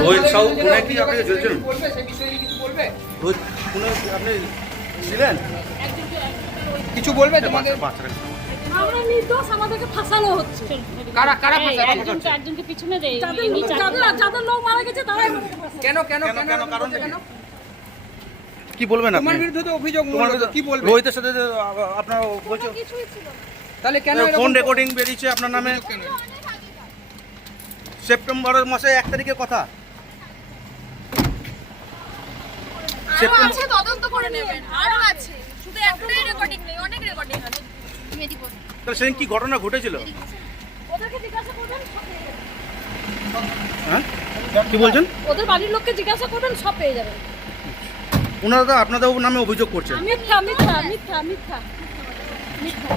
রোহিত সাউ পুনে কি আপনি রোহিত পুনে ছিলেন? কিছু বলবে তোমাদের? আমরা নির্দোষ আমাদেরকে ফাঁসানো হচ্ছে। কারা কারা এই, ফাঁসাচ্ছে? চারজনকে পিছনে দেয় যাদের যাদের যাদের লোক মারা গেছে তারাই কেন কেন কেন, কেন কেন, এরকম কারণ কি? কেন? কি বলবেন আপনি? তোমার বিরুদ্ধে তো অভিযোগ কি বলবে? রোহিতের সাথে যে আপনার বলছে? কিছুই ছিল তাহলে কেন ফোন রেকর্ডিং বেরিয়েছে আপনার নামে? সেপ্টেম্বরের মাসে এক তারিখের কথা। আরও সেপ্টেম্বর- আছে তদন্ত করে নেবেন। আরও আছে। শুধু একটাই রেকর্ডিং নেই অনেক রেকর্ডিং আছে। তাহলে সেদিন কি ঘটনা ঘটেছিল? ওদেরকে জিজ্ঞাসা করবেন। হ্যাঁ? কি বলছেন? ওদের বাড়ির লোককে জিজ্ঞাসা করবেন সব পেয়ে যাবেন। ওনারা তো আপনাদের নামে অভিযোগ করছেন। মিথ্যা মিথ্যা মিথ্যা মিথ্যা। মিথ্যা।